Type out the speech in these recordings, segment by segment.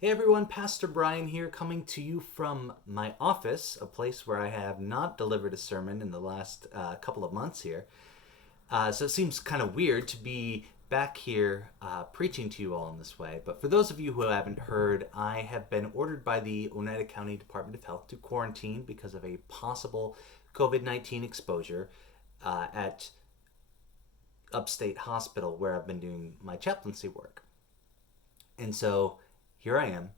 Hey everyone, Pastor Brian here, coming to you from my office, a place where I have not delivered a sermon in the last couple of months here. So it seems kind of weird to be back here preaching to you all in this way. But for those of you who haven't heard, I have been ordered by the Oneida County Department of Health to quarantine because of a possible COVID-19 exposure at Upstate Hospital, where I've been doing my chaplaincy work. And so here I am.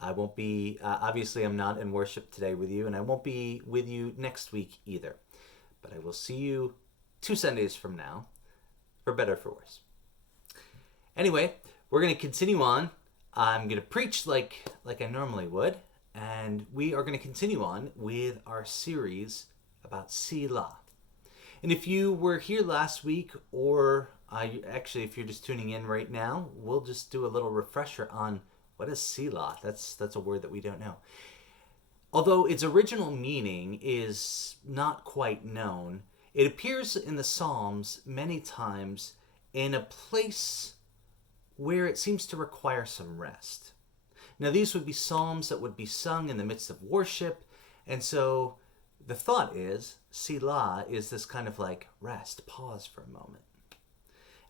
I won't be, obviously, I'm not in worship today with you, and I won't be with you next week either. But I will see you 2 Sundays from now, for better or for worse. Anyway, we're going to continue on. I'm going to preach like I normally would, and we are going to continue on with our series about Selah. And if you were here last week, or actually if you're just tuning in right now, we'll just do a little refresher on what is Selah. That's a word that we don't know. Although its original meaning is not quite known, it appears in the Psalms many times in a place where it seems to require some rest. Now, these would be psalms that would be sung in the midst of worship, and so the thought is Selah is this kind of like rest, pause for a moment.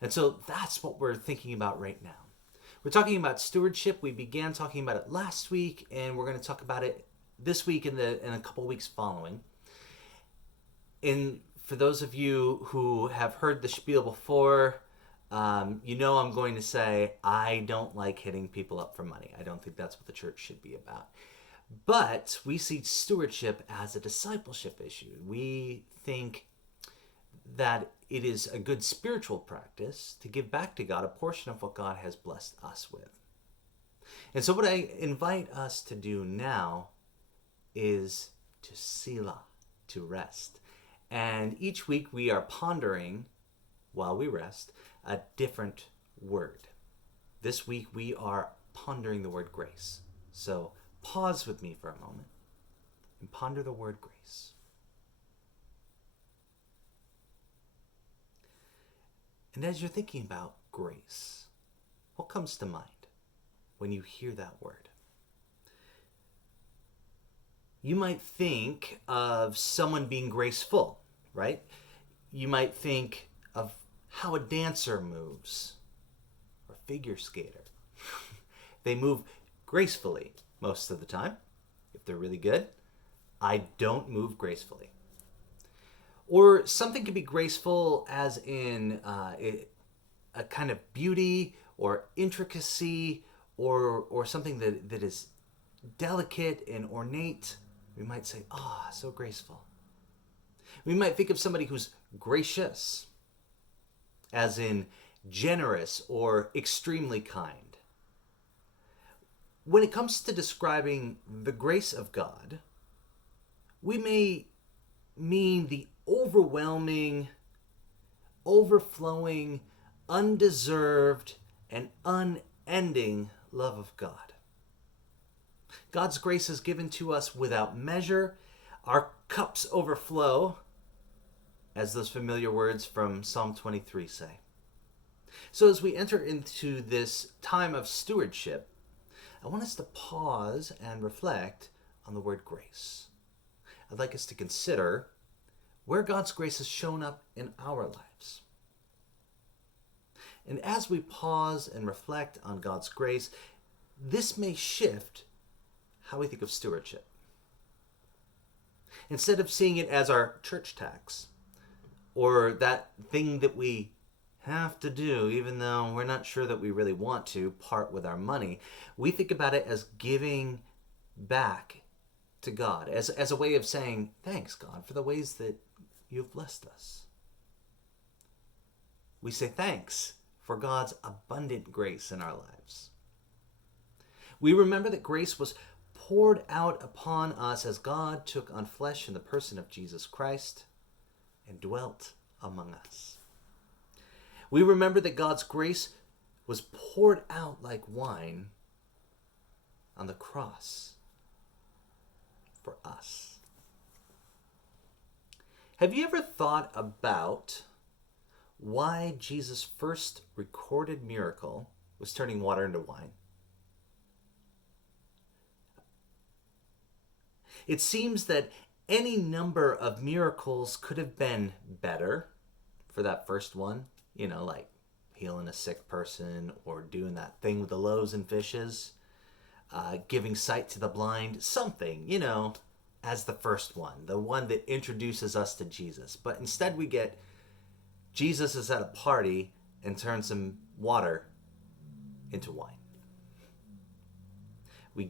And so that's what we're thinking about right now. We're talking about stewardship. We began talking about it last week, and we're going to talk about it this week and in a couple weeks following. And for those of you who have heard the spiel before, you know I'm going to say I don't like hitting people up for money. I don't think that's what the church should be about. But we see stewardship as a discipleship issue. We think that it is a good spiritual practice to give back to God a portion of what God has blessed us with. And so what I invite us to do now is to Selah, to rest. And each week we are pondering, while we rest, a different word. This week we are pondering the word grace. So pause with me for a moment and ponder the word grace. And as you're thinking about grace, what comes to mind when you hear that word? You might think of someone being graceful, right? You might think of how a dancer moves, or a figure skater. They move gracefully most of the time, if they're really good. I don't move gracefully. Or something can be graceful as in a kind of beauty or intricacy, or something that is delicate and ornate. We might say, so graceful. We might think of somebody who's gracious, as in generous or extremely kind. When it comes to describing the grace of God, we may mean the overwhelming, overflowing, undeserved, and unending love of God. God's grace is given to us without measure. Our cups overflow, as those familiar words from Psalm 23 say. So as we enter into this time of stewardship, I want us to pause and reflect on the word grace. I'd like us to consider where God's grace has shown up in our lives. And as we pause and reflect on God's grace, this may shift how we think of stewardship. Instead of seeing it as our church tax, or that thing that we have to do, even though we're not sure that we really want to part with our money, we think about it as giving back to God, as a way of saying, thanks, God, for the ways that you've blessed us. We say thanks for God's abundant grace in our lives. We remember that grace was poured out upon us as God took on flesh in the person of Jesus Christ and dwelt among us. We remember that God's grace was poured out like wine on the cross for us. Have you ever thought about why Jesus' first recorded miracle was turning water into wine? It seems that any number of miracles could have been better for that first one, like healing a sick person or doing that thing with the loaves and fishes, giving sight to the blind, something, as the first one, the one that introduces us to Jesus. But instead we get Jesus is at a party and turns some water into wine. We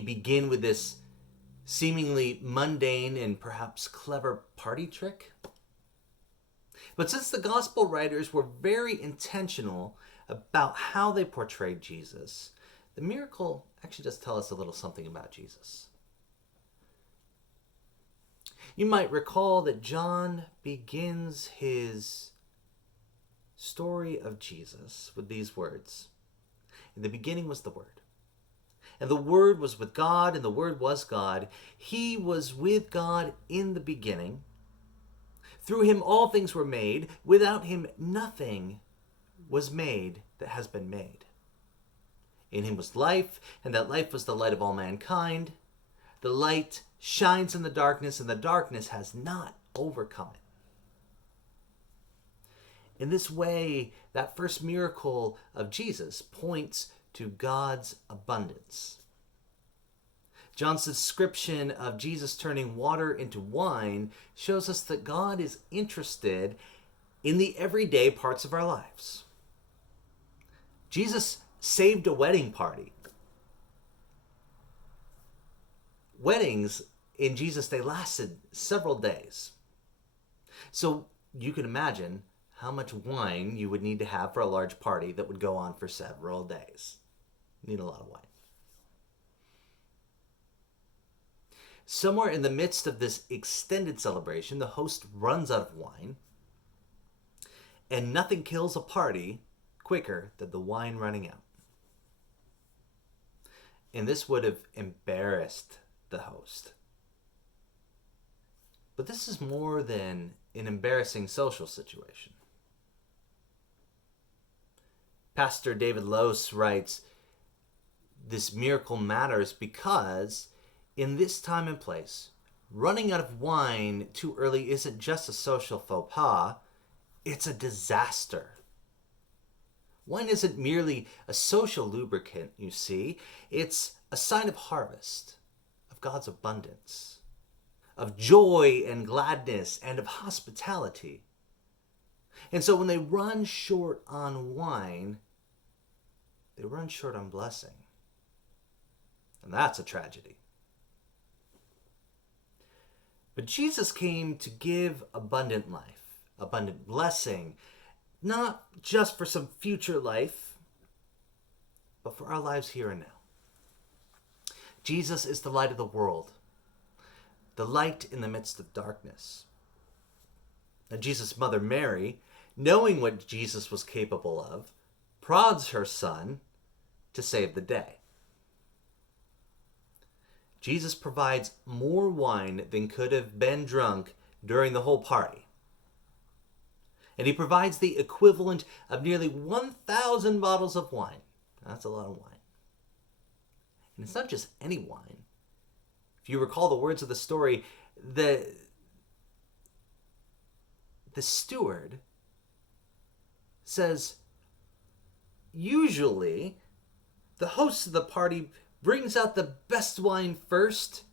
begin with this seemingly mundane and perhaps clever party trick. But since the gospel writers were very intentional about how they portrayed Jesus, the miracle actually does tell us a little something about Jesus. You might recall that John begins his story of Jesus with these words. In the beginning was the Word. And the Word was with God, and the Word was God. He was with God in the beginning. Through him all things were made. Without him nothing was made that has been made. In him was life, and that life was the light of all mankind. The light shines in the darkness, and the darkness has not overcome it. In this way, that first miracle of Jesus points to God's abundance. John's description of Jesus turning water into wine shows us that God is interested in the everyday parts of our lives. Jesus saved a wedding party. Weddings in Jesus' day lasted several days. So you can imagine how much wine you would need to have for a large party that would go on for several days. You need a lot of wine. Somewhere in the midst of this extended celebration, the host runs out of wine, and nothing kills a party quicker than the wine running out. And this would have embarrassed the host. But this is more than an embarrassing social situation. Pastor David Lose writes, this miracle matters because in this time and place, running out of wine too early isn't just a social faux pas, it's a disaster. Wine isn't merely a social lubricant, you see. It's a sign of harvest, of God's abundance, of joy and gladness, and of hospitality. And so when they run short on wine, they run short on blessing. And that's a tragedy. But Jesus came to give abundant life, abundant blessing, not just for some future life, but for our lives here and now. Jesus is the light of the world, the light in the midst of darkness. Now, Jesus' mother Mary, knowing what Jesus was capable of, prods her son to save the day. Jesus provides more wine than could have been drunk during the whole party. And he provides the equivalent of nearly 1,000 bottles of wine. That's a lot of wine. And it's not just any wine. If you recall the words of the story, the steward says, usually the host of the party brings out the best wine first,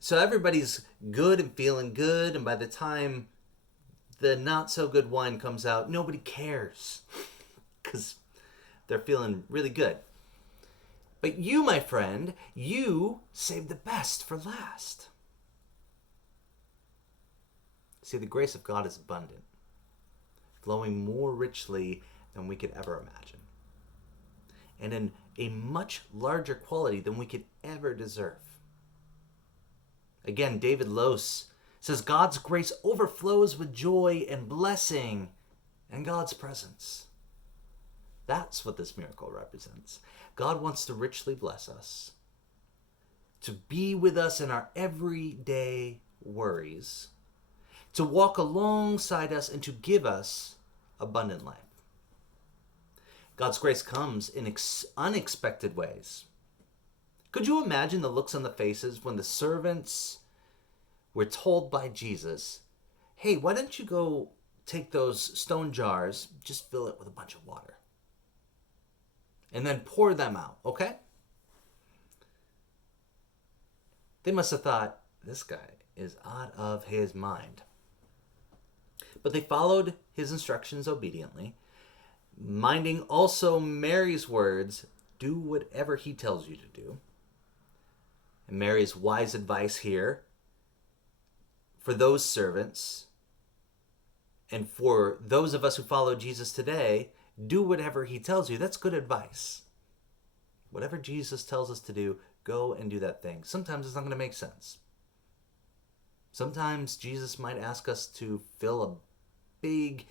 so everybody's good and feeling good, and by the time the not so good wine comes out, nobody cares because they're feeling really good. But you, my friend, you saved the best for last. See, the grace of God is abundant, flowing more richly than we could ever imagine, and in a much larger quality than we could ever deserve. Again, David Lose says God's grace overflows with joy and blessing and God's presence. That's what this miracle represents. God wants to richly bless us, to be with us in our everyday worries, to walk alongside us and to give us abundant life. God's grace comes in unexpected ways. Could you imagine the looks on the faces when the servants were told by Jesus, hey, why don't you go take those stone jars, just fill it with a bunch of water, and then pour them out, okay? They must have thought, this guy is out of his mind. But they followed his instructions obediently, minding also Mary's words, do whatever he tells you to do. And Mary's wise advice here for those servants and for those of us who follow Jesus today, do whatever he tells you. That's good advice. Whatever Jesus tells us to do, go and do that thing. Sometimes it's not going to make sense. Sometimes Jesus might ask us to fill a big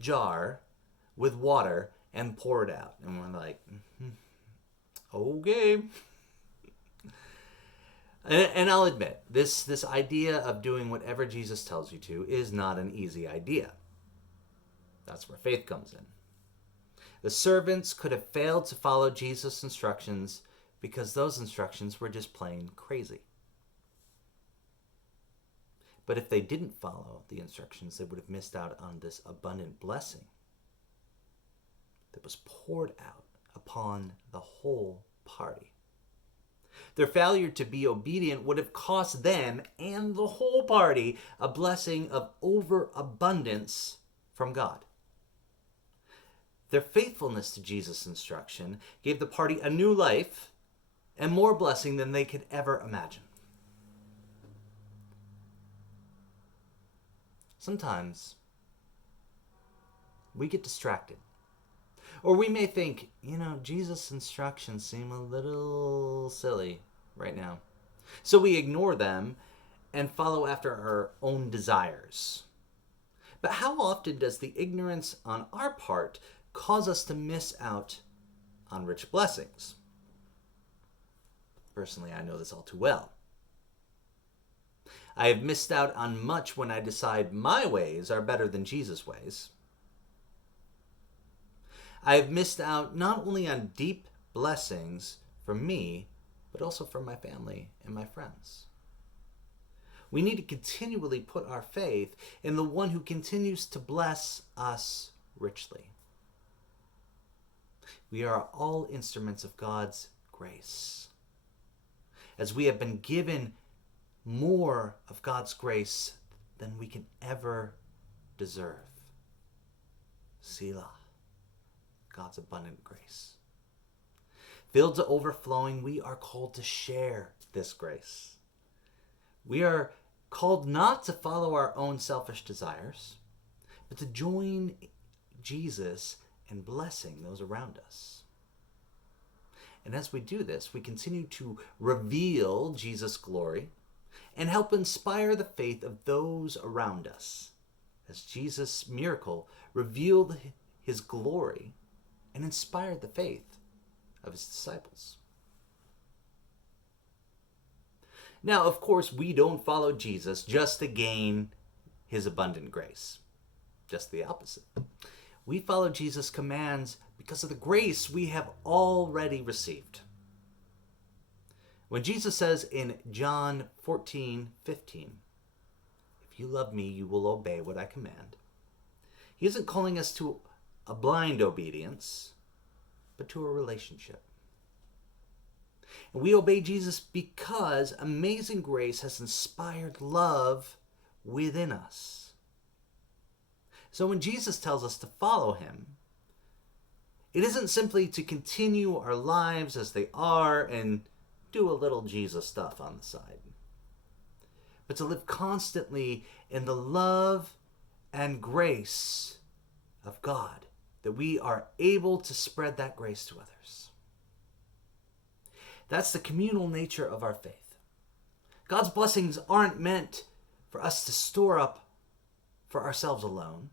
jar with water and pour it out. And we're like, okay. And I'll admit, this idea of doing whatever Jesus tells you to is not an easy idea. That's where faith comes in. The servants could have failed to follow Jesus' instructions because those instructions were just plain crazy. But if they didn't follow the instructions, they would have missed out on this abundant blessing that was poured out upon the whole party. Their failure to be obedient would have cost them and the whole party a blessing of overabundance from God. Their faithfulness to Jesus' instruction gave the party a new life and more blessing than they could ever imagine. Sometimes we get distracted. Or we may think, Jesus' instructions seem a little silly right now. So we ignore them and follow after our own desires. But how often does the ignorance on our part cause us to miss out on rich blessings? Personally, I know this all too well. I have missed out on much when I decide my ways are better than Jesus' ways. I have missed out not only on deep blessings for me, but also for my family and my friends. We need to continually put our faith in the one who continues to bless us richly. We are all instruments of God's grace. As we have been given more of God's grace than we can ever deserve. Selah. God's abundant grace. Filled to overflowing, we are called to share this grace. We are called not to follow our own selfish desires, but to join Jesus in blessing those around us. And as we do this, we continue to reveal Jesus' glory and help inspire the faith of those around us, as Jesus' miracle revealed his glory and inspired the faith of his disciples. Now, of course, we don't follow Jesus just to gain his abundant grace. Just the opposite. We follow Jesus' commands because of the grace we have already received. When Jesus says in John 14:15, if you love me, you will obey what I command, he isn't calling us to a blind obedience, but to a relationship. And we obey Jesus because amazing grace has inspired love within us. So when Jesus tells us to follow him, it isn't simply to continue our lives as they are and do a little Jesus stuff on the side, but to live constantly in the love and grace of God, that we are able to spread that grace to others. That's the communal nature of our faith. God's blessings aren't meant for us to store up for ourselves alone,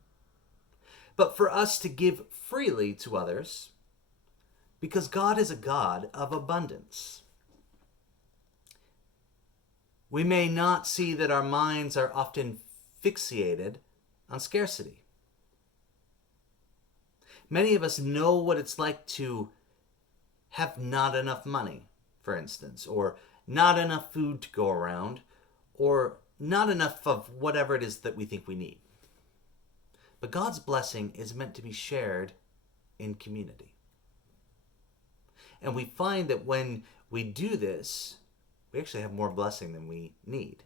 but for us to give freely to others, because God is a God of abundance. We may not see that our minds are often fixated on scarcity. Many of us know what it's like to have not enough money for instance, or not enough food to go around, or not enough of whatever it is that we think we need. But God's blessing is meant to be shared in community. And we find that when we do this, we actually have more blessing than we need.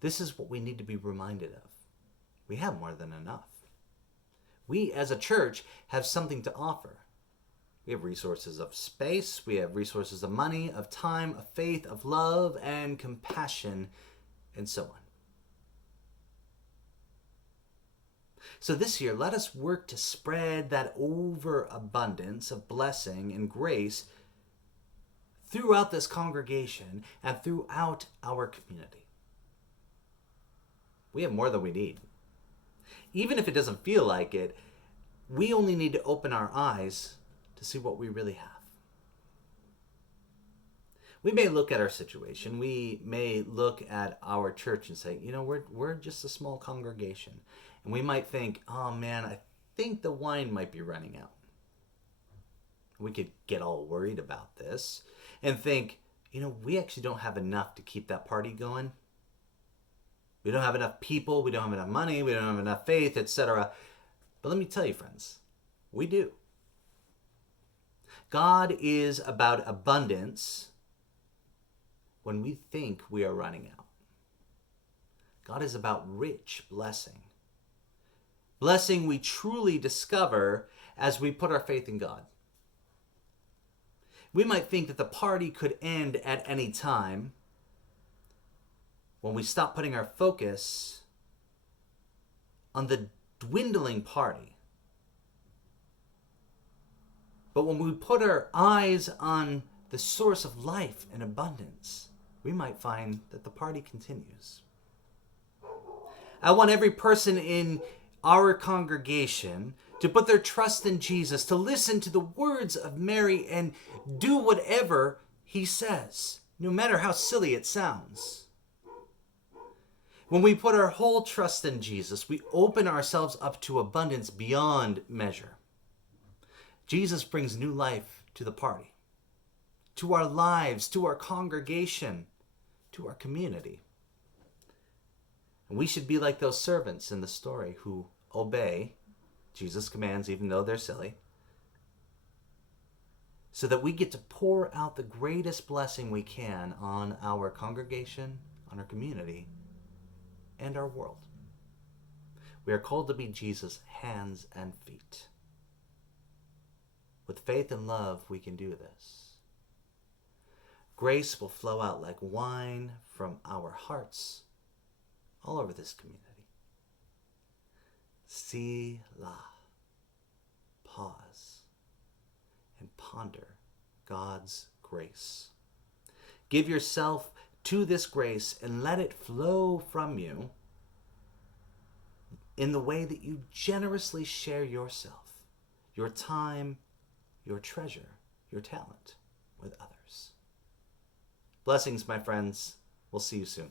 This is what we need to be reminded of. We have more than enough. We as a church have something to offer. We have resources of space, we have resources of money, of time, of faith, of love, and compassion, and so on. So this year, let us work to spread that overabundance of blessing and grace throughout this congregation and throughout our community. We have more than we need. Even if it doesn't feel like it, we only need to open our eyes to see what we really have. We may look at our situation, we may look at our church and say, we're just a small congregation. And we might think, oh man, I think the wine might be running out. We could get all worried about this and think, we actually don't have enough to keep that party going. We don't have enough people, we don't have enough money, we don't have enough faith, etc. But let me tell you, friends, we do. God is about abundance when we think we are running out. God is about rich blessing. Blessing we truly discover as we put our faith in God. We might think that the party could end at any time when we stop putting our focus on the dwindling party. But when we put our eyes on the source of life and abundance, we might find that the party continues. I want every person in our congregation to put their trust in Jesus, to listen to the words of Mary and do whatever he says, no matter how silly it sounds. When we put our whole trust in Jesus, we open ourselves up to abundance beyond measure. Jesus brings new life to the party, to our lives, to our congregation, to our community. And we should be like those servants in the story who obey Jesus' commands even though they're silly, so that we get to pour out the greatest blessing we can on our congregation, on our community, and our world. We are called to be Jesus' hands and feet. With faith and love, we can do this. Grace will flow out like wine from our hearts all over this community. Selah. Pause and ponder God's grace. Give yourself to this grace and let it flow from you in the way that you generously share yourself, your time, your treasure, your talent with others. Blessings, my friends. We'll see you soon.